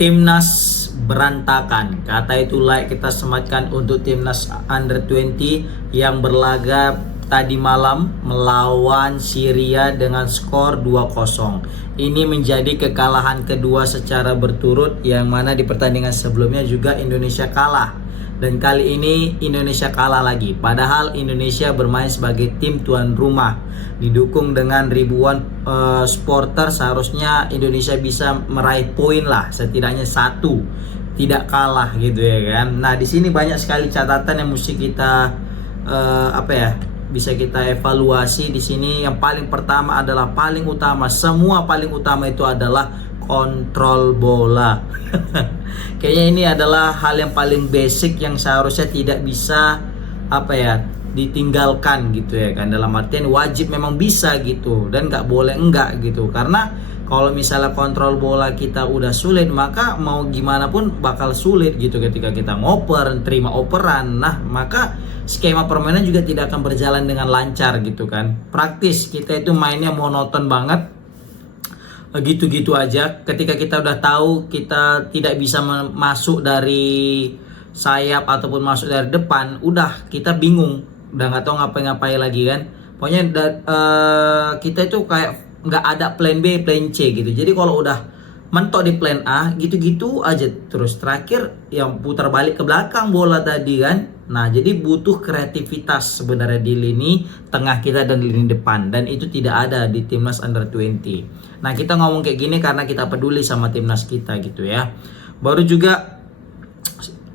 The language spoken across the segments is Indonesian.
Timnas berantakan. Kata itu kita sematkan untuk Timnas Under 20 yang berlaga tadi malam melawan Syria dengan skor 2-0. Ini menjadi kekalahan kedua secara berturut, yang mana di pertandingan sebelumnya juga Indonesia kalah. Dan kali ini Indonesia kalah lagi. Padahal Indonesia bermain sebagai tim tuan rumah, didukung dengan ribuan supporter. Seharusnya Indonesia bisa meraih poin lah, setidaknya satu, tidak kalah gitu ya kan. Nah di sini banyak sekali catatan yang mesti kita bisa kita evaluasi di sini. Yang paling pertama adalah paling utama, semua paling utama itu adalah kontrol bola. Kayaknya ini adalah hal yang paling basic yang seharusnya tidak bisa ditinggalkan gitu ya kan. Dalam artian wajib memang bisa gitu, dan nggak boleh enggak gitu. Karena kalau misalnya kontrol bola kita udah sulit, maka mau gimana pun bakal sulit gitu ketika kita ngoper, terima operan. Nah maka skema permainan juga tidak akan berjalan dengan lancar gitu kan. Praktis kita itu mainnya monoton banget, gitu-gitu aja. Ketika kita udah tahu kita tidak bisa masuk dari sayap ataupun masuk dari depan, udah kita bingung, udah nggak tahu ngapain-ngapain lagi kan. Pokoknya kita itu kayak nggak ada plan B, plan C gitu. Jadi kalau udah mentok di plan A, gitu-gitu aja terus. Terakhir yang putar balik ke belakang bola tadi kan. Nah jadi butuh kreativitas sebenarnya di lini tengah kita dan lini depan, dan itu tidak ada di Timnas Under 20. Nah kita ngomong kayak gini karena kita peduli sama timnas kita gitu ya. Baru juga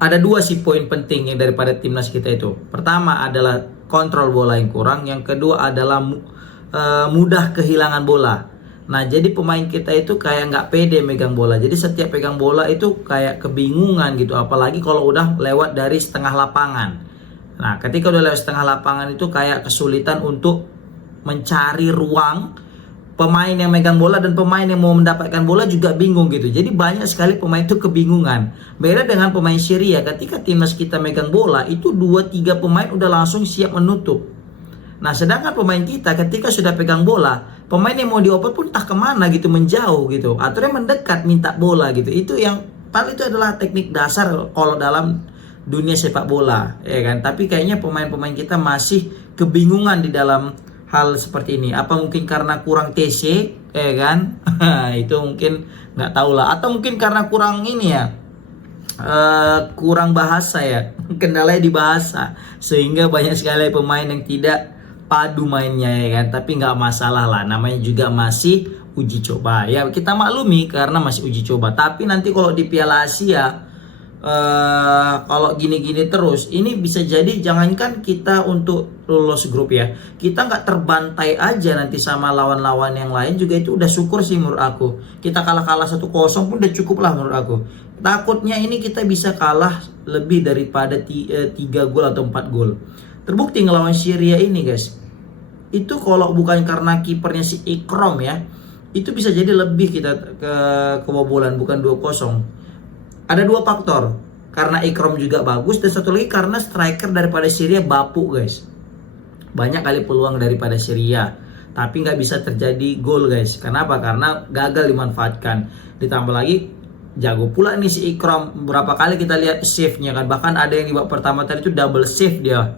ada dua sih poin penting yang daripada timnas kita itu. Pertama adalah kontrol bola yang kurang, yang kedua adalah mudah kehilangan bola. Nah jadi pemain kita itu kayak nggak pede megang bola. Jadi setiap pegang bola itu kayak kebingungan gitu, apalagi kalau udah lewat dari setengah lapangan. Nah ketika udah lewat setengah lapangan itu kayak kesulitan untuk mencari ruang. Pemain yang megang bola dan pemain yang mau mendapatkan bola juga bingung gitu. Jadi banyak sekali pemain itu kebingungan. Beda dengan pemain Syria, ketika timnas kita megang bola itu 2-3 pemain udah langsung siap menutup. Nah sedangkan pemain kita ketika sudah pegang bola, pemain yang mau dioper pun entah kemana gitu, menjauh gitu, atau yang mendekat minta bola gitu. Itu yang paling, itu adalah teknik dasar kalau dalam dunia sepak bola ya kan. Tapi kayaknya pemain-pemain kita masih kebingungan di dalam hal seperti ini. Apa mungkin karena kurang TC ya kan? Itu mungkin nggak tahu lah. Atau mungkin karena kurang ini ya, kurang bahasa ya, kendalanya di bahasa, sehingga banyak sekali pemain yang tidak padu mainnya ya kan. Tapi nggak masalah lah, namanya juga masih uji coba ya, kita maklumi karena masih uji coba. Tapi nanti kalau di Piala Asia, kalau gini-gini terus, ini bisa jadi jangankan kita untuk lolos grup ya, kita nggak terbantai aja nanti sama lawan-lawan yang lain juga, itu udah syukur sih menurut aku. Kita kalah 1-0 pun udah cukup lah menurut aku. Takutnya ini kita bisa kalah lebih daripada 3 gol atau 4 gol. Terbukti ngelawan Syria ini guys, itu kalau bukan karena kipernya si Ikrom ya, itu bisa jadi lebih kita kebobolan, bukan 2-0. Ada dua faktor, karena Ikrom juga bagus, dan satu lagi karena striker daripada Syria bapuk guys. Banyak kali peluang daripada Syria, tapi nggak bisa terjadi gol guys. Kenapa? Karena gagal dimanfaatkan. Ditambah lagi jago pula nih si Ikrom. Berapa kali kita lihat save-nya kan, bahkan ada yang di babak pertama tadi itu double save dia,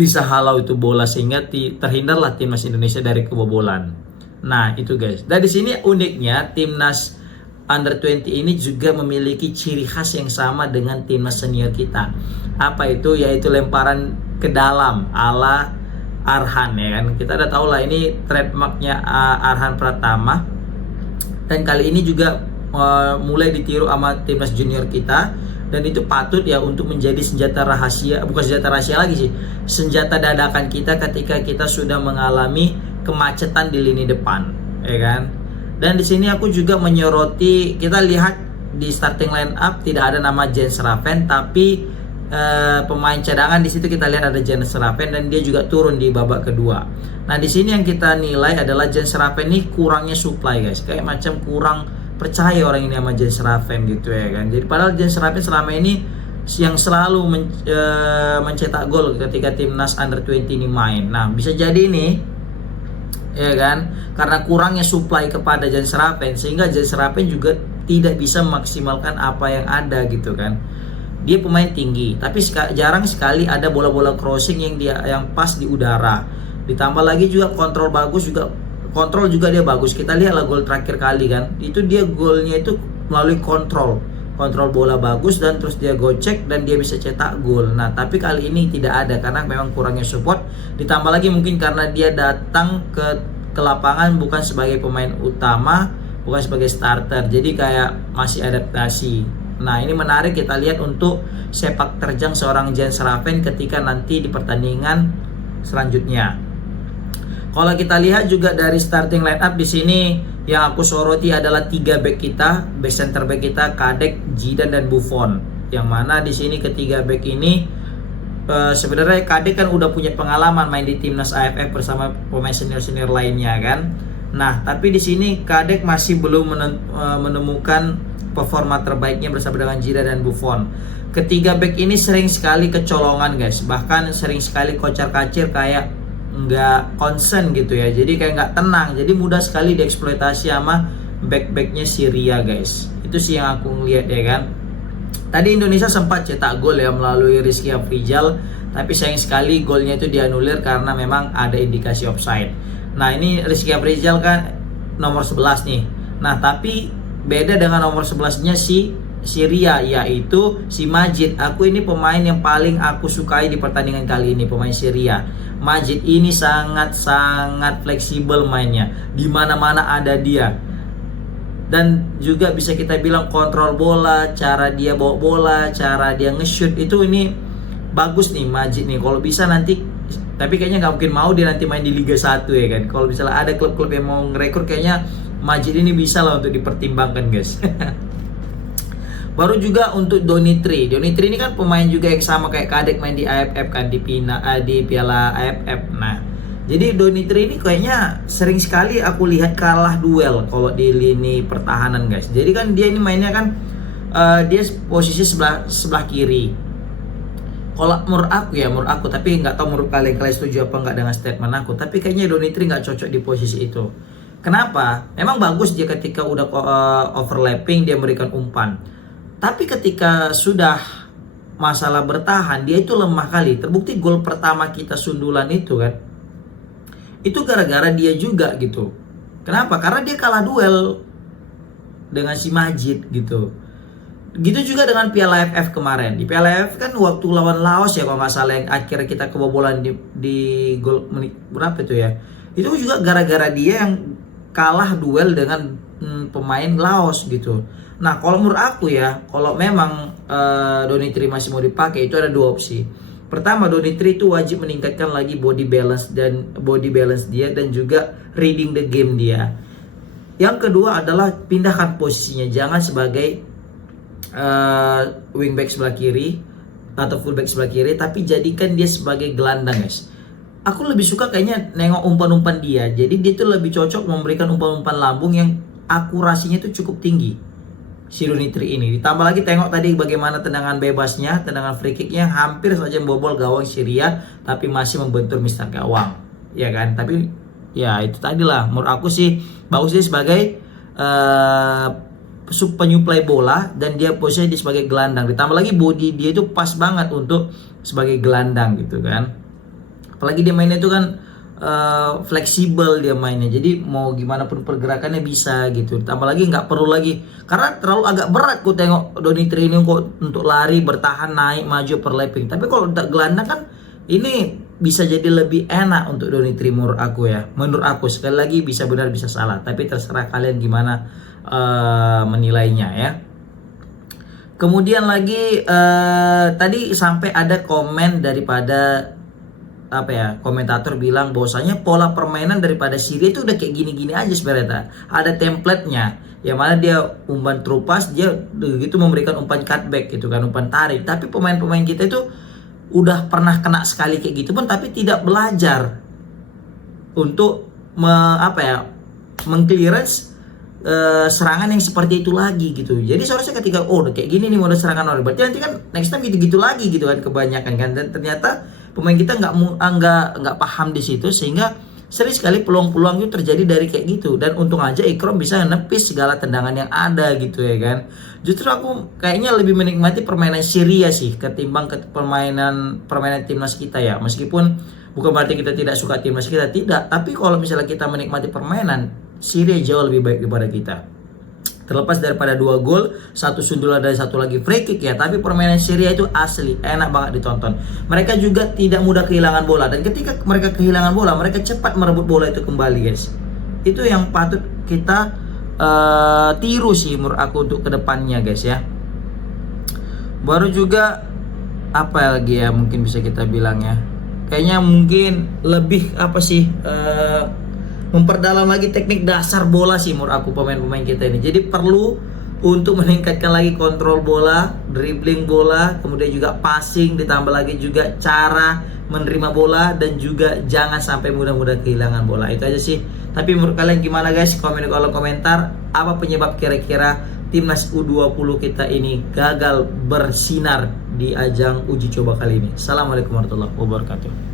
bisa halau itu bola sehingga terhindarlah timnas Indonesia dari kebobolan. Nah itu guys. Dari sini uniknya timnas Under 20 ini juga memiliki ciri khas yang sama dengan timnas senior kita. Apa itu? Yaitu lemparan ke dalam ala Arhan ya kan. Kita udah tahu lah ini trademarknya Arhan Pratama. Dan kali ini juga mulai ditiru sama timnas junior kita. Dan itu patut ya untuk menjadi senjata rahasia, bukan senjata rahasia lagi sih, senjata dadakan kita ketika kita sudah mengalami kemacetan di lini depan, ya kan. Dan di sini aku juga menyoroti, kita lihat di starting line up tidak ada nama Jens Raven, tapi pemain cadangan di situ kita lihat ada Jens Raven, dan dia juga turun di babak kedua. Nah di sini yang kita nilai adalah Jens Raven ini kurangnya supply guys, kayak macam kurang percaya orang ini sama Jens Raven gitu ya kan. Jadi padahal Jens Raven selama ini yang selalu mencetak gol ketika timnas Under 20 ini main. Nah bisa jadi ini ya kan, karena kurangnya supply kepada Jens Raven, sehingga Jens Raven juga tidak bisa memaksimalkan apa yang ada gitu kan. Dia pemain tinggi, tapi jarang sekali ada bola-bola crossing yang pas di udara. Ditambah lagi juga kontrol juga dia bagus. Kita lihatlah gol terakhir kali kan, itu dia golnya itu melalui kontrol bola bagus, dan terus dia gocek dan dia bisa cetak gol. Nah tapi kali ini tidak ada karena memang kurangnya support. Ditambah lagi mungkin karena dia datang ke lapangan bukan sebagai pemain utama, bukan sebagai starter, jadi kayak masih adaptasi. Nah ini menarik kita lihat untuk sepak terjang seorang Jens Raven ketika nanti di pertandingan selanjutnya. Kalau kita lihat juga dari starting line up di sini, yang aku soroti adalah 3 back center back kita, Kadek, Zidane dan Buffon. Yang mana di sini ketiga back ini sebenarnya Kadek kan udah punya pengalaman main di timnas AFF bersama pemain senior lainnya kan. Nah tapi di sini Kadek masih belum menemukan performa terbaiknya bersama dengan Zidane dan Buffon. Ketiga back ini sering sekali kecolongan guys, bahkan sering sekali kocar-kacir, kayak nggak konsen gitu ya, jadi kayak nggak tenang, jadi mudah sekali dieksploitasi sama back-backnya Syria guys. Itu sih yang aku ngeliat ya kan. Tadi Indonesia sempat cetak gol ya melalui Rizky Afrizal, tapi sayang sekali golnya itu dianulir karena memang ada indikasi offside. Nah ini Rizky Afrizal kan nomor 11 nih. Nah tapi beda dengan nomor 11-nya si Syria, yaitu si Majid. Aku ini pemain yang paling aku sukai di pertandingan kali ini, pemain Syria. Majid ini sangat fleksibel mainnya, di mana-mana ada dia. Dan juga bisa kita bilang kontrol bola, cara dia bawa bola, cara dia nge-shoot itu ini bagus nih Majid nih. Kalau bisa nanti, tapi kayaknya nggak mungkin mau dia nanti main di Liga 1 ya kan. Kalau misalnya ada klub-klub yang mau ngerekrut, kayaknya Majid ini bisa lah untuk dipertimbangkan guys. Baru juga untuk Donitri ini kan pemain juga yang sama kayak Kadek, main di AFF kan, di Piala AFF. Nah jadi Donitri ini kayaknya sering sekali aku lihat kalah duel kalau di lini pertahanan guys. Jadi kan dia ini mainnya kan dia posisi sebelah kiri. Kalau menurut aku, tapi nggak tahu menurut kalian setuju apa nggak dengan statement aku, tapi kayaknya Donitri nggak cocok di posisi itu. Kenapa? Memang bagus dia ketika udah overlapping dia memberikan umpan, tapi ketika sudah masalah bertahan dia itu lemah kali. Terbukti gol pertama kita sundulan itu kan, itu gara-gara dia juga gitu. Kenapa? Karena dia kalah duel dengan si Majid gitu. Gitu juga dengan Piala AFF kemarin. Di Piala AFF kan waktu lawan Laos ya kalau nggak salah, yang akhirnya kita kebobolan di gol menit berapa itu ya. Itu juga gara-gara dia yang kalah duel dengan pemain Laos gitu. Nah kalau menurut aku ya, kalau memang Donitri masih mau dipakai, itu ada dua opsi. Pertama, Donitri itu wajib meningkatkan lagi body balance dia, dan juga reading the game dia. Yang kedua adalah pindahkan posisinya, jangan sebagai wingback sebelah kiri atau fullback sebelah kiri, tapi jadikan dia sebagai gelandang guys. Aku lebih suka kayaknya nengok umpan-umpan dia. Jadi dia tuh lebih cocok memberikan umpan-umpan lambung yang akurasinya itu cukup tinggi, si Donitri ini. Ditambah lagi tengok tadi bagaimana tendangan bebasnya, tendangan free kicknya hampir saja membobol gawang Syria, tapi masih membentur mister gawang, ya kan. Tapi ya itu tadi lah, menurut aku sih bagus dia sebagai penyuplai bola, dan dia posisinya dia sebagai gelandang. Ditambah lagi body dia itu pas banget untuk sebagai gelandang gitu kan. Apalagi dia mainnya itu kan fleksibel dia mainnya, jadi mau gimana pun pergerakannya bisa gitu. Ditambah lagi nggak perlu lagi, karena terlalu agak berat ku tengok Donitri ini kok untuk lari, bertahan, naik, maju, perlapping. Tapi kalau udah gelandang kan ini bisa jadi lebih enak untuk Donitri menurut aku ya. Menurut aku, sekali lagi bisa benar bisa salah, tapi terserah kalian gimana menilainya ya. Kemudian lagi tadi sampai ada komen daripada komentator bilang bahwasanya pola permainan daripada Syria itu udah kayak gini-gini aja sebenarnya. Ada template-nya, yang mana dia umpan terupas, dia begitu memberikan umpan cutback gitu kan, umpan tarik. Tapi pemain-pemain kita itu udah pernah kena sekali kayak gitu pun, tapi tidak belajar untuk mengclearance serangan yang seperti itu lagi gitu. Jadi seharusnya ketika udah kayak gini nih mode serangan orang, berarti nanti kan next time gitu-gitu lagi gitu kan, kebanyakan kan. Dan ternyata pemain kita nggak paham di situ, sehingga sering sekali peluang-peluang itu terjadi dari kayak gitu, dan untung aja Ikrom bisa nepis segala tendangan yang ada gitu ya kan. Justru aku kayaknya lebih menikmati permainan Syria sih ketimbang permainan timnas kita ya. Meskipun bukan berarti kita tidak suka timnas kita, tidak, tapi kalau misalnya kita menikmati permainan, Syria jauh lebih baik daripada kita. Terlepas daripada 2 gol, 1 sundulan dan 1 lagi free kick ya, tapi permainan Syria itu asli enak banget ditonton. Mereka juga tidak mudah kehilangan bola, dan ketika mereka kehilangan bola, mereka cepat merebut bola itu kembali guys. Itu yang patut kita tiru sih menurut aku untuk kedepannya guys ya. Baru juga apa lagi ya mungkin bisa kita bilang ya, kayaknya mungkin lebih apa sih, memperdalam lagi teknik dasar bola sih menurut aku pemain-pemain kita ini. Jadi perlu untuk meningkatkan lagi kontrol bola, dribbling bola, kemudian juga passing, ditambah lagi juga cara menerima bola, dan juga jangan sampai mudah-mudah kehilangan bola. Itu aja sih. Tapi menurut kalian gimana guys? Komen di kolom komentar. Apa penyebab kira-kira timnas U20 kita ini gagal bersinar di ajang uji coba kali ini? Assalamualaikum warahmatullahi wabarakatuh.